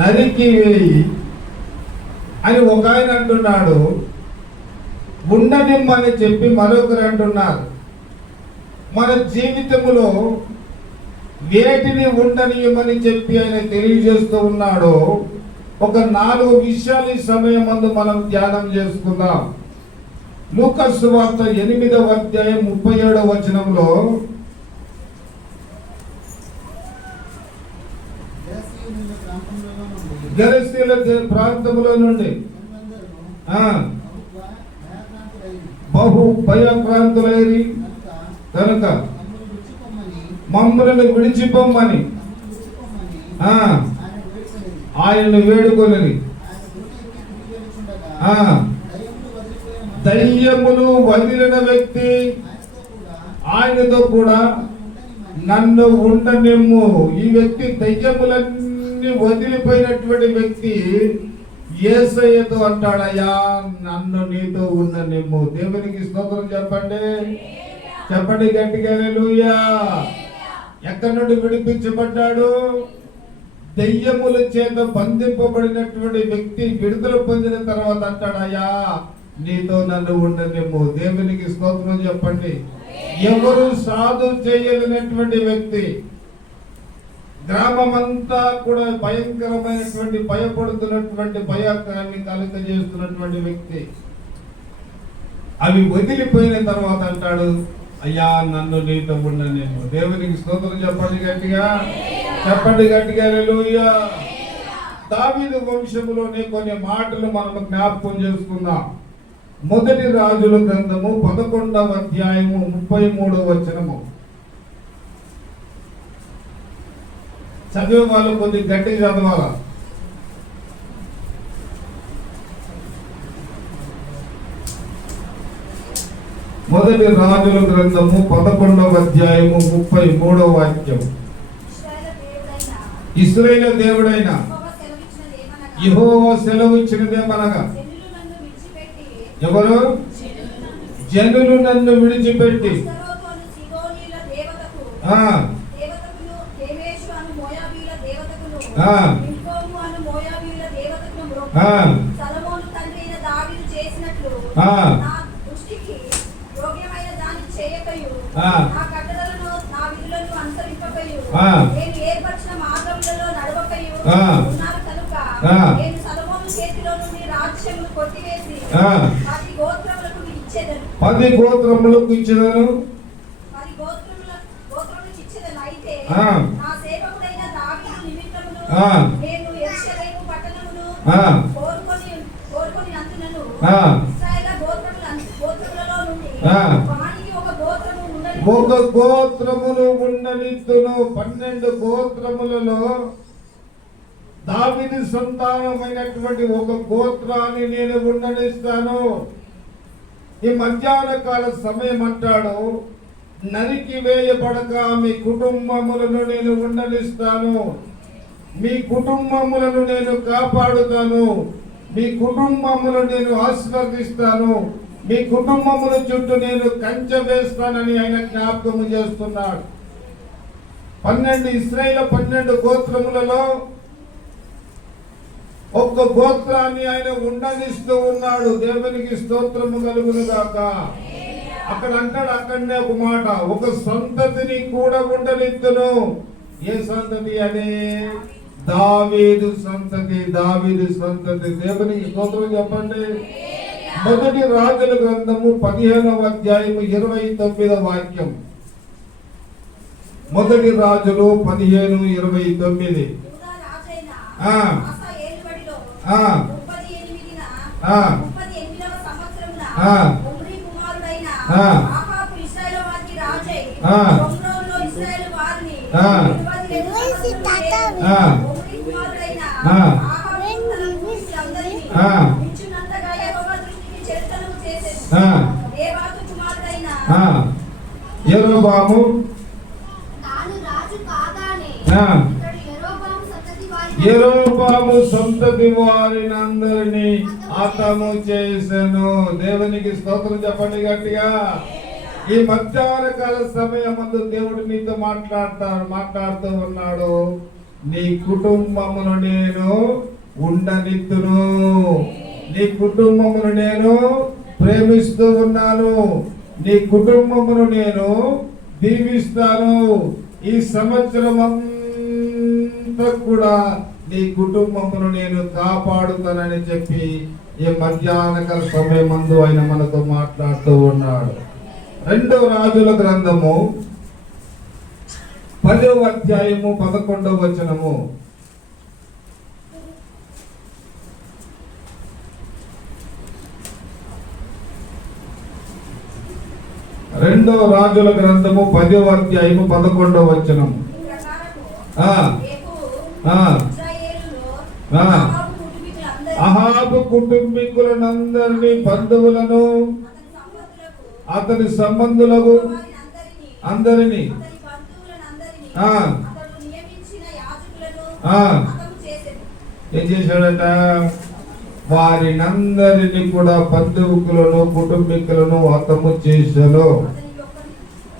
నరికి వేయి అని ఒక ఆయన అంటున్నాడు, ఉండనిమ్మని చెప్పి మరొకరు అంటున్నారు. మన జీవితంలో వేటిని ఉండనియమని చెప్పి ఆయన తెలియజేస్తూ ఉన్నాడో ఒక 4 విషయాలు ఈ సమయం ముందు మనం ధ్యానం చేసుకుందాం. లూకా సువార్త 8వ అధ్యాయం 37వ వచనంలో, గెరసీల ప్రాంతంలో నుండి బహు భయప్రాంతులైరి కనుక మమ్మల్ని విడిచిపోమ్మని ఆయనను వేడుకొనిరి. దయ్యములు వదిలిన వ్యక్తి ఆయనతో కూడా నన్ను ఉండనిమ్ము. ఈ వ్యక్తి దయ్యములన్నీ వదిలిపోయినటువంటి వ్యక్తి యేసయ్యతో అంటాడయ్యా, నన్ను నీతో ఉండనిమ్ము. దేవునికి స్తోత్రం చెప్పండి, చెప్పండి గట్టిగా హల్లెలూయా. ఎక్కడి నుండి విడిపించబడ్డాడు? దెయ్యముల చేత బంధింపబడినటువంటి వ్యక్తి విడుదల పొందిన తర్వాత అంటాడయ్యా, నీతో నన్ను ఉండనిమ్ము. దేవునికి స్తోత్రం చెప్పండి. ఎవరు సాధు చేయలేనటువంటి వ్యక్తి, గ్రామమంతా కూడా భయంకరమైనటువంటి భయపడుతున్నటువంటి భయాన్ని కలుగజేస్తున్నటువంటి వ్యక్తి అవి వదిలిపోయిన తర్వాత అంటాడు, అయ్యా నన్ను నీతో ఉండనిమ్ము. దేవునికి స్తోత్రం చెప్పండి గట్టిగా, చెప్పండి గట్టిగా హల్లెలూయా. దావీదు వంశములోని కొన్ని మాటలు మనం జ్ఞాపకం చేసుకుందాం. మొదటి రాజుల గ్రంథము 11వ అధ్యాయము 33వ వచనము. చదివే వాళ్ళు కొద్ది గట్టిగా చదవాలా. మొదటి రాజుల గ్రంథము 11వ అధ్యాయము 33వ వాక్యం. ఇశ్రాయేలు దేవుడైన యెహోవా సెలవిచ్చినదేమనగా, ఎవరు? జనులు నన్ను విడిచిపెట్టి పది గోత్రములకు ఇచ్చేదను. ఒక గోత్రములు ఉండనిత్తును. 12 గోత్రములలో దావీదు సంతానమైనటువంటి ఒక గోత్రాన్ని నేను ఉండనిస్తాను. ఈ మధ్యాహ్న కాల సమయం అంటాడు, నరికి వేయబడక మీ కుటుంబములను నేను ఉండనిస్తాను. మీ కుటుంబములను నేను కాపాడుతాను. మీ కుటుంబములను నేను ఆశీర్వదిస్తాను. మీ కుటుంబముల చుట్టూ నేను కంచె వేస్తానని ఆయన జ్ఞాపకం చేస్తున్నాడు. 12 ఇశ్రాయేలు 12 గోత్రములలో ఒక్క గోత్రాన్ని ఆయన ఉండనిస్తూ ఉన్నాడు. దేవునికి స్తోత్రము కలుగును గాక. అక్కడ అంటాడు, అక్కడనే ఒక మాట, ఒక సంతతిని కూడా ఉండనిత్తును. ఏ సంతతి? అదే దావీదు సంతతి, దావీదు సంతతి. దేవునికి స్తోత్రం చెప్పండి. మొదటి రాజుల గ్రంథము 15వ అధ్యాయము 29వ వాక్యం. మొదటి రాజులు 15:29. యెరోబాము యెరోబాము సంతతి వారిని అందరినీ హతము చేసెను. దేవునికి స్తోత్రం చెప్పండి గట్టిగా. ఈ మధ్యాహ్న కాల సమయం ముందు దేవుడు నీతో మాట్లాడుతూ ఉన్నాడు. నీ కుటుంబమును నేను ఉండనిత్తును. నీ కుటుంబమును నేను ప్రేమిస్తూ ఉన్నాను. నీ కుటుంబమును నేను దీవిస్తాను. ఈ సంవత్సరం అంతా కూడా నీ కుటుంబమును నేను కాపాడుతానని చెప్పి ఈ మధ్యాహ్నకాల సమయమందు ఆయన మనతో మాట్లాడుతూ ఉన్నాడు. 2 రాజుల గ్రంథము 10వ అధ్యాయము 11వ వచనము. 2 రాజుల గ్రంథము 10వ అధ్యాయము 11వ వచనము. అహాబు కుటుంబీకులనందరినీ, బంధువులను, అతని సంబంధులకు అందరినీ ఏం చేశాడట? వారినందరినీ కూడా బంధువులను, కుటుంబీకులను హతము చేశాను.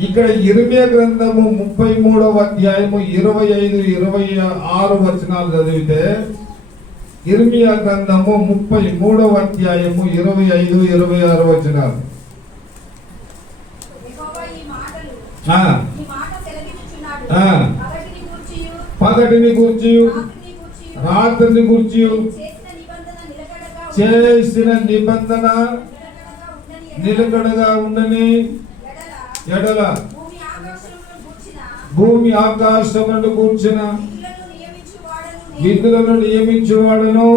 ఇక్కడ ఇర్మియా గ్రంథము 33వ అధ్యాయము 25, 26 వచనాలు చదివితే, ఇర్మియా గ్రంథము 33వ అధ్యాయము 25, 26 వచనాలు. పగటిని గూర్చి రాత్రిని గూర్చి చేసిన నిబంధన నిలకడగా ఉండని ఎడల భూమి ఆకాశములను కూర్చిన విధులను నియమించువాడను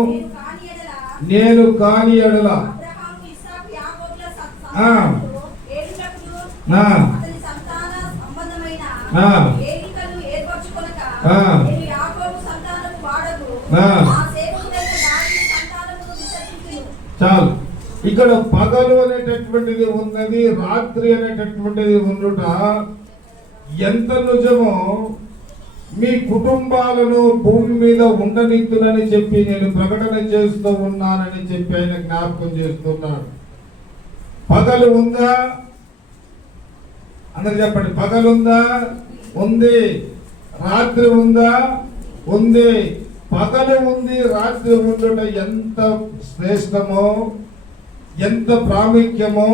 నేను కాని ఎడల చాలు. ఇక్కడ పగలు అనేటటువంటిది ఉన్నది, రాత్రి అనేటటువంటిది ఉండుట ఎంత నిజమో మీ కుటుంబాలను భూమి మీద ఉండనిత్తునని చెప్పి నేను ప్రకటన చేస్తూ ఉన్నానని చెప్పి ఆయన జ్ఞాపకం చేస్తున్నాడు. పగలు ఉందా? అందరు చెప్పండి. పగలుందా? ఉంది. రాత్రి ఉందా? ఉంది. పగలు ఉంది, రాత్రి ఉండుట ఎంత శ్రేష్టమో, ఎంత ప్రాముఖ్యమో,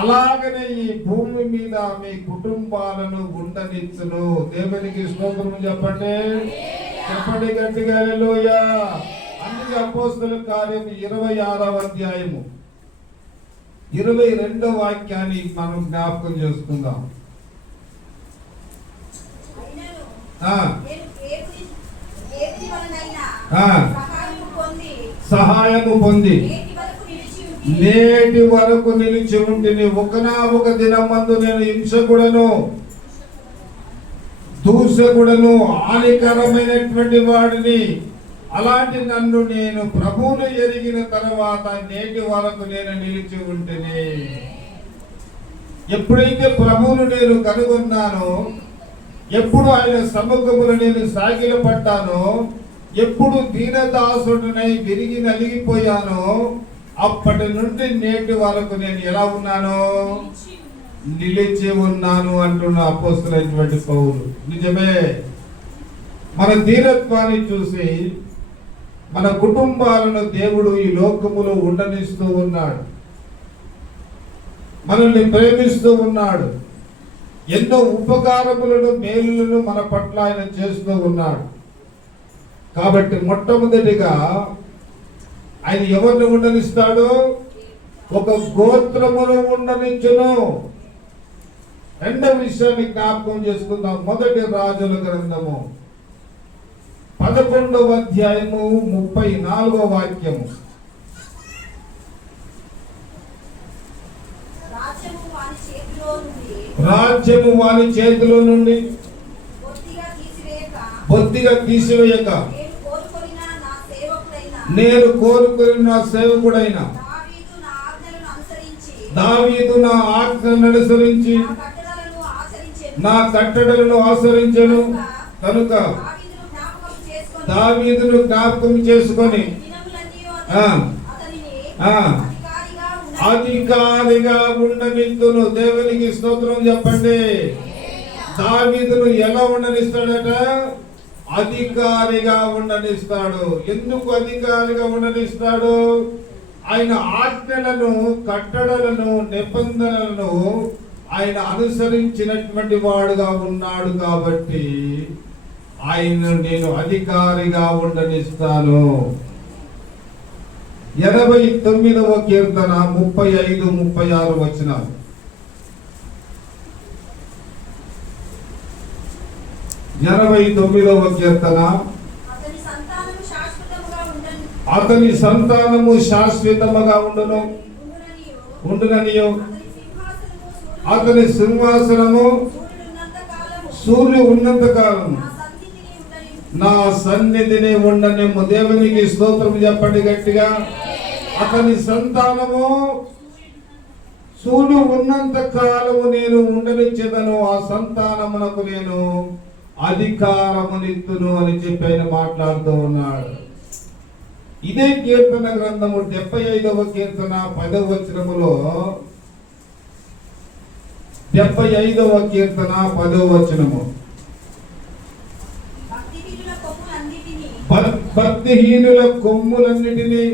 అలాగనే ఈ భూమి మీద మీ కుటుంబాలను ఉండనిచ్చును. దేవునికి స్తోత్రం చెప్పండి. చెప్పండి గట్టిగా హల్లెలూయా. అందుకే అపోస్తలుల కార్యం 26వ అధ్యాయము 22వ వాక్యాన్ని మనం జ్ఞాపకం చేసుకుందాం. సహాయము పొంది నేటి వరకు నిలిచి ఉంటిని. ఒకనామొక దినమందు నేను హింసకుడను, దూషకుడను, హానికరమైనటువంటి వాడిని. అలాంటి నన్ను నేను ప్రభువును ఎరిగిన తర్వాత నేటి వరకు నేను నిలిచి ఉంటిని. ఎప్పుడైతే ప్రభువును నేను కనుగొన్నానో, ఎప్పుడు ఆయన సముఖములో నేను సాగిలపడ్డానో, ఎప్పుడు దీనదాసుడినై విరిగి నలిగిపోయానో, అప్పటి నుండి నేటి వరకు నేను ఎలా ఉన్నాను? నిలిచి ఉన్నాను అంటున్న అపోస్తలుడైనటువంటి పౌలు. నిజమే. మన ధీరత్వాన్ని చూసి మన కుటుంబాలను దేవుడు ఈ లోకములో ఉండనిస్తూ ఉన్నాడు. మనల్ని ప్రేమిస్తూ ఉన్నాడు. ఎన్నో ఉపకారములను, మేలులను మన పట్ల ఆయన చేస్తూ ఉన్నాడు. కాబట్టి మొట్టమొదటిగా ఆయన ఎవరిని ఉండనిస్తాడు? ఒక గోత్రమును ఉండనిచ్చును. రెండవ విషయాన్ని జ్ఞాపకం చేసుకుందాం. 1 రాజుల గ్రంథము 11వ అధ్యాయము 34వ వాక్యము. రాజ్యము వాని చేతిలో నుండి బొత్తిగా తీసివేయక నేను కోరుకుని నా సేవకుడైన దావీదు నా ఆజ్ఞలను అనుసరించి నా కట్టడలను ఆచరించెను కనుక దావీదును జ్ఞాపకం చేసుకొని అధికారిగా ఉండనిత్తును. దేవునికి స్తోత్రం చెప్పండి. దావీదును ఎలా ఉండనిస్తాడట? అధికారిగా ఉండనిస్తాడు. ఎందుకు అధికారిగా ఉండనిస్తాడు? ఆయన ఆజ్ఞలను, కట్టడలను, నిబంధనలను ఆయన అనుసరించినటువంటి వాడుగా ఉన్నాడు కాబట్టి ఆయన నేను అధికారిగా ఉండనిస్తాను. 89వ కీర్తన 35, 36 వచనాలు. 89వ కీర్తన. అతని సంతానము శాశ్వతముగా ఉండుననియు అతని సింహాసనము సూర్యుడు ఉన్నంత కాలము నా సన్నిధిని ఉండనిమ్ము. దేవునికి స్తోత్రం చెప్పండి గట్టిగా. అతని సంతానము సూర్యుడు ఉన్నంత కాలము నేను ఉండనిచ్చేదను, ఆ సంతానమునకు నేను అధికారమునిత్తును అని చెప్పి ఆయన మాట్లాడుతూ ఉన్నాడు. ఇదే కీర్తన గ్రంథము 75వ కీర్తన 10వ వచనములో 75వ కీర్తన 10వ వచనము. భక్తిహీనుల కొమ్ములన్నిటినీ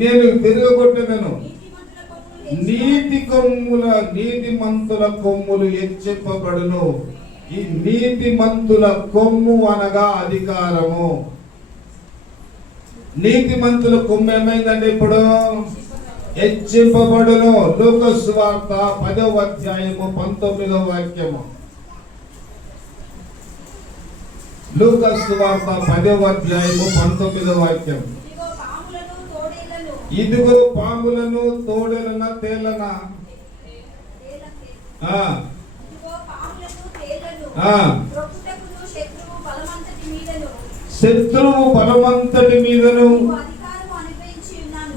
నేను తిరగగొట్టెదను, నీతిమంతుల కొమ్ములు హెచ్చింపబడును. ఈ నీతిమంతుల కొమ్ము అనగా అధికారము. నీతిమంతుల కొమ్ము ఏమైందండి? ఇప్పుడు హెచ్చింపబడును. లూకా సువార్త 10వ అధ్యాయము 19వ వాక్యము. లూకా సువార్త 10వ అధ్యాయము 19వ వాక్యం. ఇదిగో పాములను తోడేలన తేలన శత్రువు బలమంతటి మీదను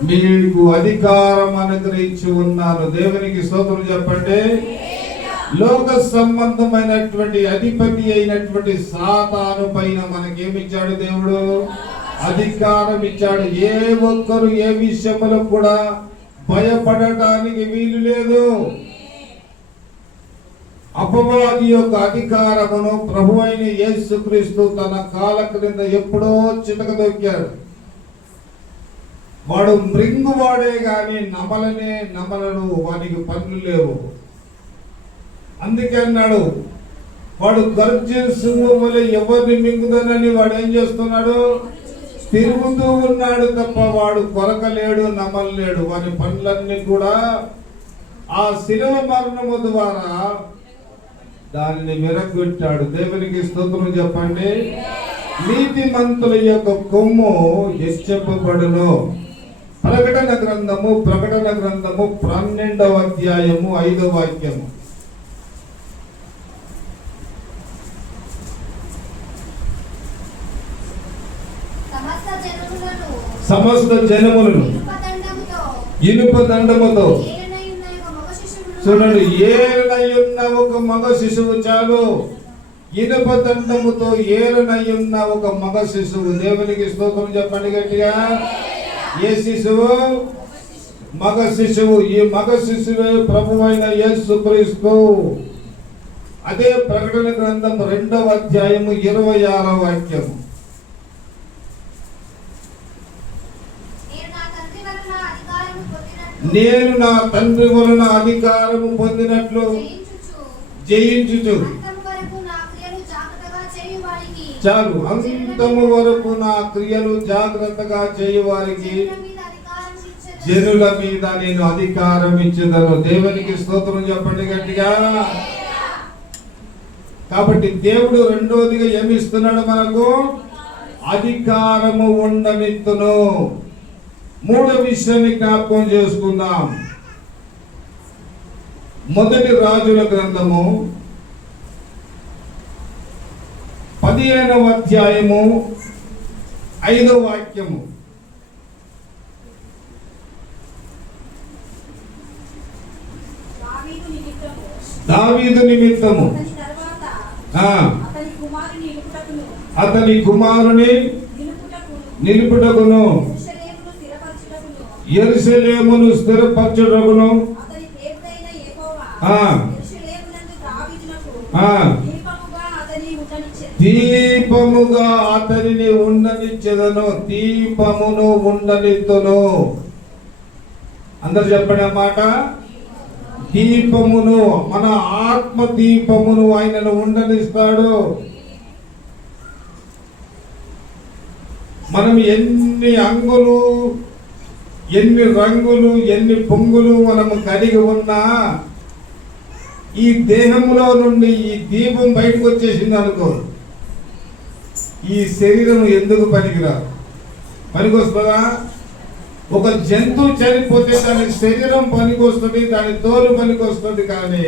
మీకు అధికారం అనుగ్రహించి ఉన్నాను. దేవునికి స్తోత్రం చెప్పండి. లోక సంబంధమైనటువంటి అధిపతి అయినటువంటి సాతాను పైన మనకేమిచ్చాడు? దేవుడు అధికారం ఇచ్చాడు. ఏ ఒక్కరు ఏ విషయంలో కూడా భయపడటానికి వీలు లేదు. అపవాది యొక్క అధికారమును ప్రభువైన యేసుక్రీస్తు తన కాళ్ళ క్రింద ఎప్పుడో చితకదొక్కాడు. వాడు మృంగువాడే గాని నమలడు, వానికి పనులు లేవు. అందుకే అన్నాడు, వాడు గర్జన సింహం వలె ఎవరిని మింగుదనని వాడు ఏం చేస్తున్నాడు? తిరుగుతూ ఉన్నాడు తప్ప వాడు కొరకలేడు, నమలలేడు. వాని పనులన్నీ కూడా ఆ శిలువ మరణము ద్వారా దానిని విరగొట్టాడు. దేవునికి స్తోత్రం చెప్పండి. నీతిమంతుల యొక్క కొమ్ము హెచ్చింపబడును. ప్రకటన గ్రంథము 12వ అధ్యాయము 5వ వాక్యము. సమస్త జనములను ఇనుప దండముతో చూడండి, ఏలనయున్న ఒక మగ శిశువు చాలు. ఇనుప దండముతో ఏలనయున్న ఒక మగ శిశువు. దేవునికి స్తోత్రం చెప్పండి గట్టిగా. ఏ శిశువు? మగ శిశువు. ఈ మగ శిశువే ప్రభువైన యేసుక్రీస్తు. అదే ప్రకటన గ్రంథం 2వ అధ్యాయము 26వ వాక్యము. నేను నా తండ్రి వలన అధికారము పొందినట్లు జయించుచు. చాలు, అంతము వరకు నా క్రియలు జాగ్రత్తగా చేయువారికి జనుల మీద నేను అధికారం ఇచ్చేదను. దేవునికి స్తోత్రం చెప్పండి గట్టిగా. కాబట్టి దేవుడు రెండోదిగా ఏమిస్తున్నాడు మనకు? అధికారము ఉండనిత్తును. మూడో విషయాన్ని జ్ఞాపకం చేసుకుందాం. మొదటి రాజుల గ్రంథము 15వ అధ్యాయము 5వ వాక్యము. దావీదు నిమిత్తము అతని కుమారుని నిలుపుటకును యెరూషలేమును స్థిరపరచుటకును దీపముగా అతనిని ఉండనిచ్చెదను, దీపమును ఉండనిత్తును. అందరు చెప్పండి అన్నమాట. దీపమును, మన ఆత్మ దీపమును ఆయనను ఉండనిస్తాడు. మనం ఎన్ని అంగులు, ఎన్ని రంగులు, ఎన్ని పొంగులు మనము కలిగి ఉన్నా ఈ దేహంలో నుండి ఈ దీపం బయటకు వచ్చేసింది అనుకో, ఈ శరీరం ఎందుకు పనికిరాదు? పనికొస్తుందా? ఒక జంతువు చనిపోతే దాని శరీరం పనికొస్తుంది, దాని తోలు పనికొస్తుంది, కానీ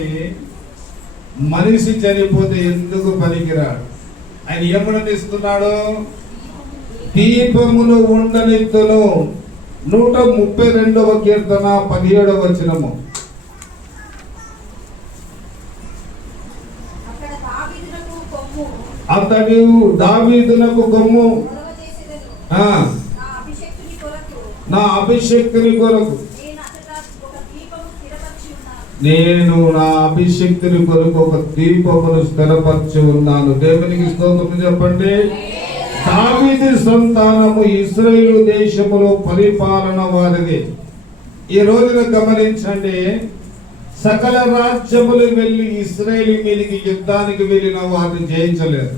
మనిషి చనిపోతే ఎందుకు పనికిరాడు? ఆయన ఏమనిస్తున్నాడు? దీపమును ఉండనిత్తును. 132వ కీర్తన 17వ వచనము. అతడు దావీదునకు కొమ్ము, నా అభిషేక్తుని కొరకు, నేను నా అభిషేక్తుని కొరకు ఒక దీపమును స్థిరపరచి ఉన్నాను. దేవునికి స్తోత్రం చెప్పండి. దావీదు సంతానము ఇశ్రాయేలు దేశములో పరిపాలన వారిది. ఈ రోజున గమనించండి, సకల రాజ్యములు వెళ్ళి ఇశ్రాయేలు మీదకి యుద్ధానికి వెళ్ళిన వారిని జయించలేరు.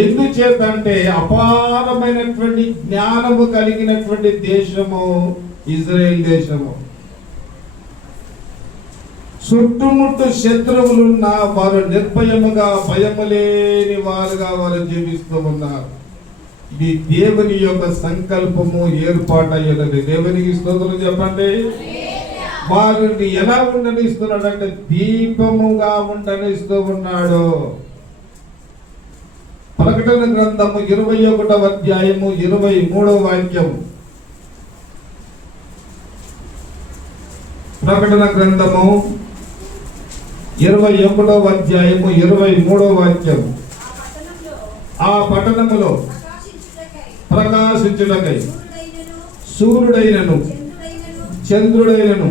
ఎందుచేత అంటే అపారమైనటువంటి జ్ఞానము కలిగినటువంటి దేశము ఇశ్రాయేల్ దేశము. చుట్టుముట్టు శత్రువులున్న వారు నిర్భయముగా, భయము లేని వారుగా వారు జీవిస్తూ ఉన్నారు. ఇది దేవుని యొక్క సంకల్పము, ఏర్పాటయ్యేది. దేవునికి స్తోత్రం చెప్పండి. వారిని ఎలా ఉండనిస్తున్నాడు అంటే దీపముగా ఉండనిస్తూ ఉన్నాడు. ప్రకటన గ్రంథము 21వ అధ్యాయము 23వ వాక్యము. ప్రకటన గ్రంథము 21వ అధ్యాయము 23వ వాక్యము. ఆ పట్టణములో ప్రకాశించుటకై సూర్యుడైనను చంద్రుడైనను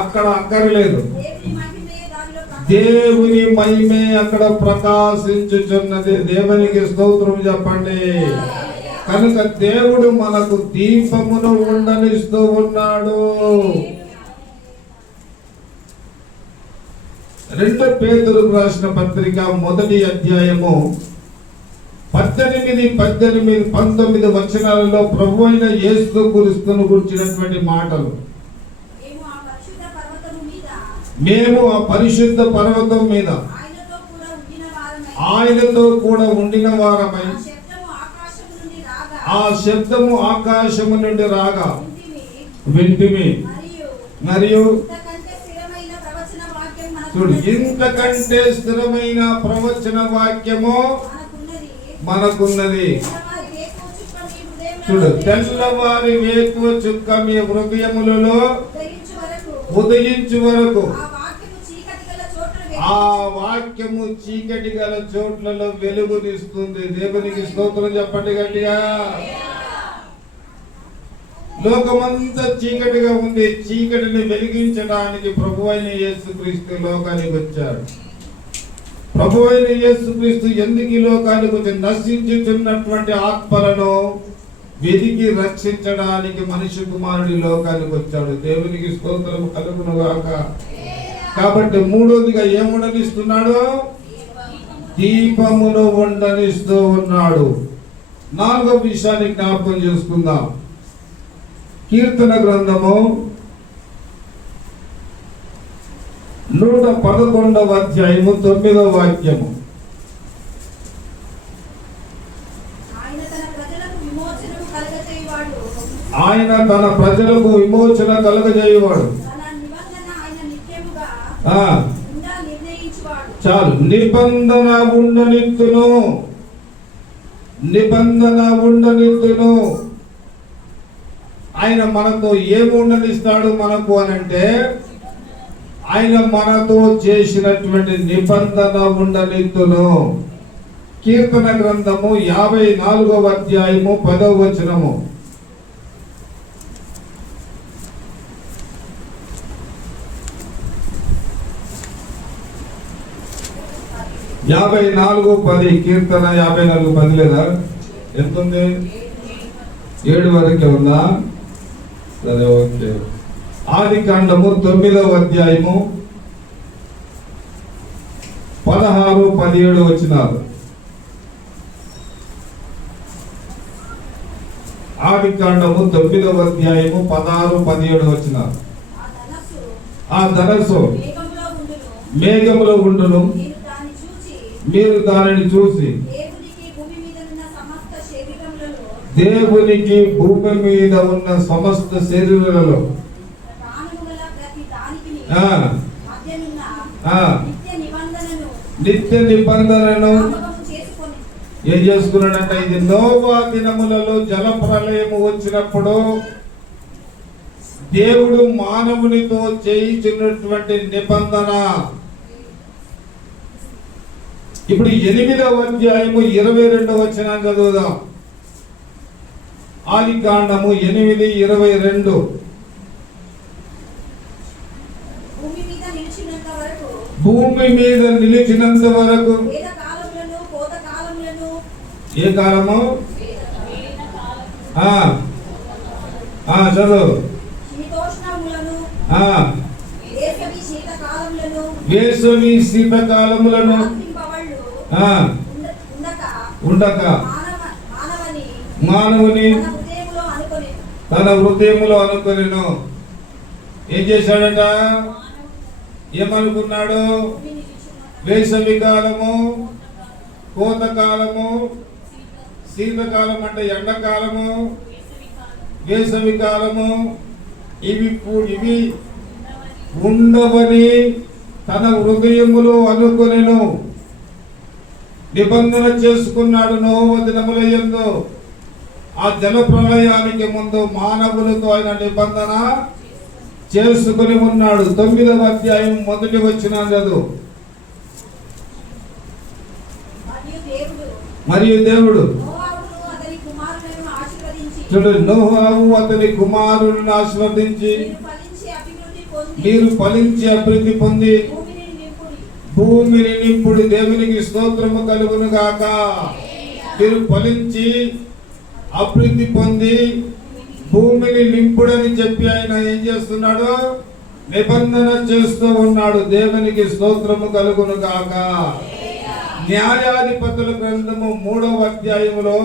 అక్కడ అక్కర్లేదు, దేవుని మహిమే అక్కడ ప్రకాశించుచున్నది. దేవునికి స్తోత్రం చెప్పండి. కనుక దేవుడు మనకు దీపమును ఉండనిస్తూ ఉన్నాడు. 2 పేతురుకు రాసిన పత్రిక 1వ అధ్యాయము 18, 19 వచనాలలో ప్రభు అయిన యేసు క్రీస్తును గురించినటువంటి మాటలు. మేము ఆ పరిశుద్ధ పర్వతం మీద ఆయనతో కూడా ఉండిన వారమై ఆ శబ్దము ఆకాశము నుండి రాగా వింటిమి. మరియు చూడు, ఇంతకంటే స్థిరమైన ప్రవచన వాక్యము మనకున్నది. చూడు, తెల్లవారి వేకువ చుక్క మీ హృదయములలో ఉదయించు వరకు ఆ వాక్యము చీకటి గల చోట్లలో వెలుగునిస్తుంది. దేవునికి స్తోత్రం చెప్పండి గట్టిగా. లోకమంతా చీకటిగా ఉంది. చీకటిని వెలిగించడానికి ప్రభువైన యేసుక్రీస్తు లోకానికి వచ్చాడు. ప్రభువైన యేసుక్రీస్తు ఎందుకు ఈ లోకానికి వచ్చి నశించుతున్నటువంటి ఆత్మలను వెతికి రక్షించడానికి మనిషి కుమారుడి లోకానికి వచ్చాడు. దేవునికి స్తోత్రం కలుగును గాక. కాబట్టి మూడోదిగా ఏముండనిస్తున్నాడు? దీపమును ఉండనిస్తూ ఉన్నాడు. 4వ విషయాన్ని జ్ఞాపకం చేసుకుందాం. కీర్తన గ్రంథము 111వ అధ్యాయము 9వ వాక్యము. ఆయన తన ప్రజలకు విమోచన కలుగజేయువాడు. చాలు, నిబంధన ఉండనిత్తును, నిబంధన ఉండనిత్తును. ఆయన మనతో ఏమి ఉండనిస్తాడు మనకు అనంటే, ఆయన మనతో చేసినటువంటి నిబంధన ఉండనిత్తును. కీర్తన గ్రంథము 54వ అధ్యాయము 10వ వచనము. 54 54:10 కీర్తన 54:10 లేదా? ఎంత ఉంది? 7 వరకే ఉందా? సరే, ఓకే. ఆదికాండము 9వ అధ్యాయము 16, 17 వచనాలు. ఆదికాండము 9వ అధ్యాయము 16, 17 వచనాలు. ఆ ధనస్సు మేఘములో ఉండును, మీరు దానిని చూసి దేవునికి భూమి మీద ఉన్న సమస్త శరీరాలలో నిత్య నిబంధనను ఏం చేసుకున్నాడంట? ఇది నోవా దినములలో జల ప్రళయము వచ్చినప్పుడు దేవుడు మానవునితో చేయించినటువంటి నిబంధన. ఇప్పుడు 8వ అధ్యాయము 22వ వచనం చదువుదాం. ఆదికాండము 8:22. భూమి మీద నిలిచినంత వరకు ఏ కాలము? చదువు. వేసవి శీతకాలములను ఉండక మానవుని తన హృదయములో అనుకొనెను. ఏం చేశాడట? ఏమనుకున్నాడు? వేసవి కాలము, కోతకాలము, శీతకాలం అంటే ఎండాకాలము, వేసవి కాలము, ఇవి ఉండవని తన హృదయములో అనుకొనెను. నిబంధన చేసుకున్నాడు నోవా దినముల యందు. ఆ జల ప్రళయానికి ముందు మానవులతో ఆయన నిబంధన చేసుకుని ఉన్నాడు. 9వ అధ్యాయం 1 వచనం చదువు. మరియు దేవుడు చూడు, నోవాహు అతని కుమారులను ఆశీర్వదించి మీరు ఫలించి అభివృద్ధి పొంది భూమిని నింపుడు. దేవునికి స్తోత్రము కలుగును గాక. మీరు ఫలించి అభివృద్ధి పొంది భూమిని నింపుడని చెప్పి ఆయన ఏం చేస్తున్నాడు? నిబంధన చేస్తూ ఉన్నాడు. దేవునికి స్తోత్రము కలుగును గాక. న్యాయాధిపతుల గ్రంథము 3వ అధ్యాయములో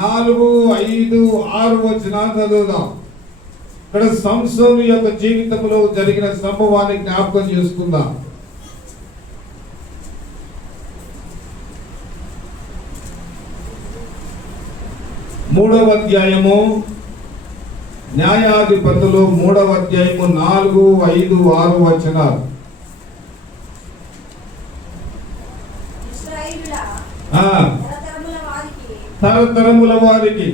4, 5, 6 వచనాలు చదువుదాం. ఇక్కడ సంసోను యొక్క జీవితంలో జరిగిన సంభవాన్ని జ్ఞాపకం చేసుకుందాం. 3వ అధ్యాయము న్యాయాధిపతులు 3వ అధ్యాయము 4, 5, 6 వచనాలు. తరతరముల వారికి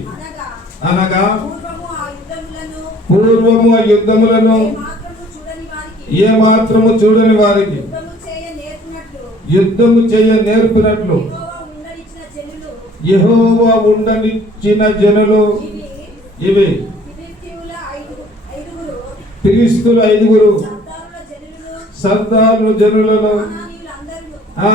అనగా పూర్వము ఆ యుద్ధములను ఏ మాత్రము చూడని వారికి యుద్ధము చేయ నేర్పినట్లు యెహోవా ఉండనిచ్చిన జనులు ఇవి. ఫిలిష్తీయుల 5 సర్దారుల జనులలో ఆ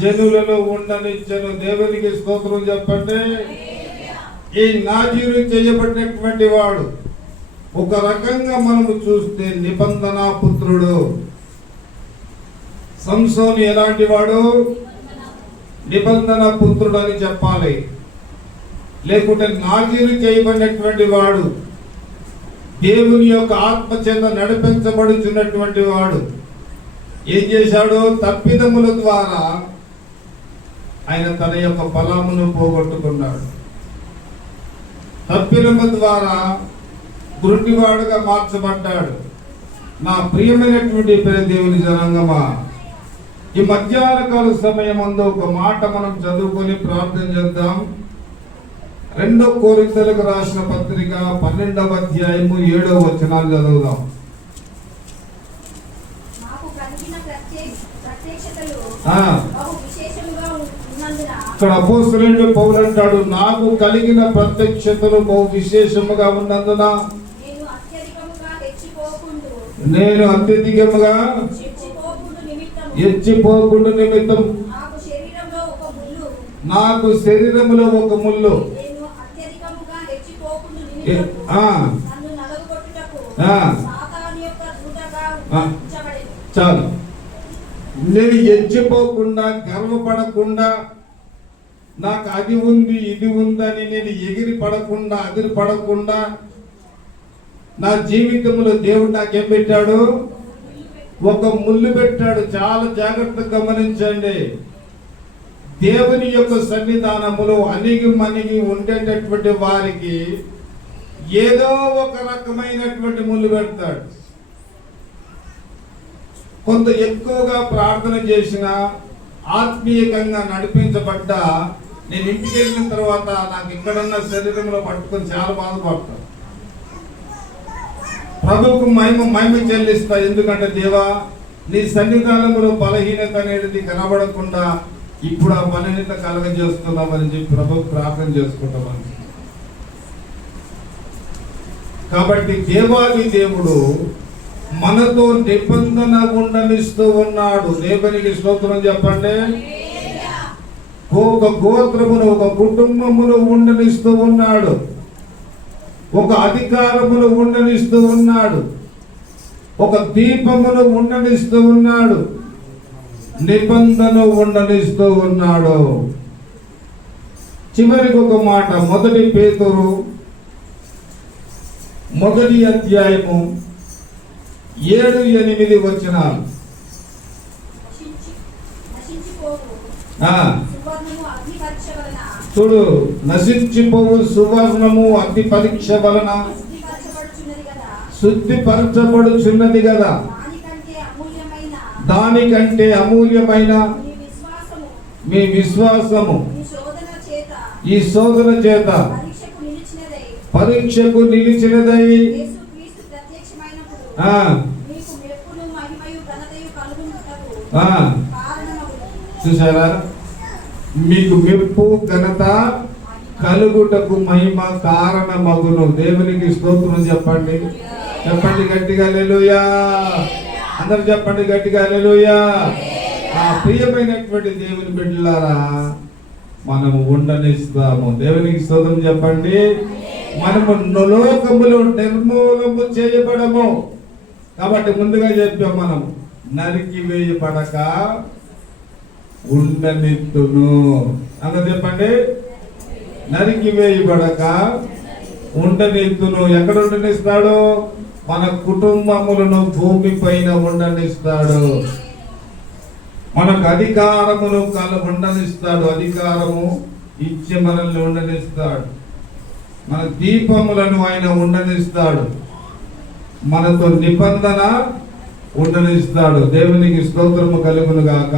జనులను ఉండనిచ్చను. దేవునికి స్తోత్రం చెప్పండి. ఈ నాజీరు చేయబడినటువంటి వాడు ఒక రకంగా మనము చూస్తే నిబంధన పుత్రుడు. సంసోను ఎలాంటి వాడు? నిబంధన పుత్రుడు అని చెప్పాలి. లేకుంటే నాజీరు చేయబడినటువంటి వాడు, దేవుని యొక్క ఆత్మ చేత నడిపించబడుచున్నటువంటి వాడు. ఏం చేశాడు? తప్పిదముల ద్వారా ఆయన తన యొక్క బలమును పోగొట్టుకున్నాడు. తప్పిదము ద్వారా గురుడివాడుగా మార్చబడ్డాడు. నా ప్రియమైనటువంటి దేవుని జనాంగమా, ఈ మధ్యాహ్న కాల సమయం అందు ఒక మాట మనం చదువుకొని ప్రార్థన చేద్దాం. 2 కొరింథీయులకు రాసిన పత్రిక 12వ అధ్యాయము 7వ వచనాలు చదువుదాం. ఇక్కడ అపోస్తలుడైన పౌలు అంటాడు, నాకు కలిగిన ప్రత్యక్షతలు బహు విశేషముగా ఉన్నందున నేను అత్యధికముగా ఎచ్చిపోకుండా నిమిత్తం నాకు శరీరములో ఒక ముళ్ళు చాలు. నేను ఎచ్చిపోకుండా గర్వపడకుండా నాకు అది ఉంది ఇది ఉందని నేను ఎగిరి పడకుండా అదిరి పడకుండా నా జీవితంలో దేవుడు నాకేం పెట్టాడు? ఒక ముళ్ళు పెట్టాడు. చాలా జాగ్రత్తగా గమనించండి. దేవుని యొక్క సన్నిధానములో అణిగి మణిగి ఉండేటటువంటి వారికి ఏదో ఒక రకమైనటువంటి ముళ్ళు పెడతాడు. కొంత ఎక్కువగా ప్రార్థన చేసిన, ఆత్మీయంగా నడిపించబడ్డా, నేను ఇంటికి వెళ్ళిన తర్వాత నాకు ఇక్కడున్న శరీరంలో పట్టుకొని చాలా బాధపడతాను. ప్రభువుకు మహిమ చెల్లిస్తా. ఎందుకంటే దేవా, నీ సన్నిధానంలో బలహీనత అనేది కనబడకుండా ఇప్పుడు ఆ బలహీనత కలగజేస్తున్నామని చెప్పి ప్రభువు ప్రార్థన చేసుకుంటామని. కాబట్టి దేవాది దేవుడు మనతో నిబంధన ఉండనిస్తూ ఉన్నాడు. దేవునికి స్తోత్రం చెప్పండి. ఒక గోత్రమును, ఒక కుటుంబమును ఉండనిస్తూ ఉన్నాడు. ఒక అధికారమును ఉండనిస్తూ ఉన్నాడు. ఒక దీపమును ఉండనిస్తూ ఉన్నాడు. నిబంధన ఉండనిస్తూ ఉన్నాడు. చివరికి ఒక మాట, 1 పేతురు 1వ అధ్యాయము 7-8 వచనాలు. చూడు, నశించిపోవు సువర్ణము అగ్ని పరీక్ష వలన శుద్ధిపరచబడుచున్నది కదా, దానికంటే అమూల్యమైన మీ విశ్వాసము ఈ శోధన చేత పరీక్షకు నిలిచినదై చూసారా? మీకు మెప్పు ఘనత కలుగుటకు మహిమ కారణమగును. దేవునికి స్తోత్రం చెప్పండి. చెప్పండి గట్టిగా హల్లెలూయా. అందరు చెప్పండి గట్టిగా హల్లెలూయా. ప్రియమైనటువంటి దేవుని బిడ్డలారా, మనము ఉండనిస్తాము. దేవునికి స్తోత్రం చెప్పండి. మనము లోకములో నిర్మూలము చేయబడము. కాబట్టి ముందుగా చెప్పాం, మనం నరికి వేయబడక ఉండనిత్తును. అందరు చెప్పండి, నరికి వేయబడక ఉండనిత్తును. ఎక్కడ ఉండనిస్తాడు? మన కుటుంబములను భూమి పైన ఉండనిస్తాడు. మనకు అధికారమును ఉండనిస్తాడు. అధికారము ఇచ్చి మనల్ని ఉండనిస్తాడు. మన దీపములను ఆయన ఉండనిస్తాడు. మనతో నిబంధన ఉండనిస్తాడు. దేవునికి స్తోత్రము కలుగును గాక.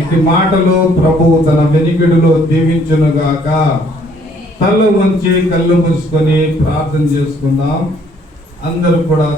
ఇటు మాటలు ప్రభువు తన వెనికిడిలో దీవించును గాక. తల వంచి కళ్ళు మూసుకొని ప్రార్థన చేసుకుందాం. అందరూ కూడా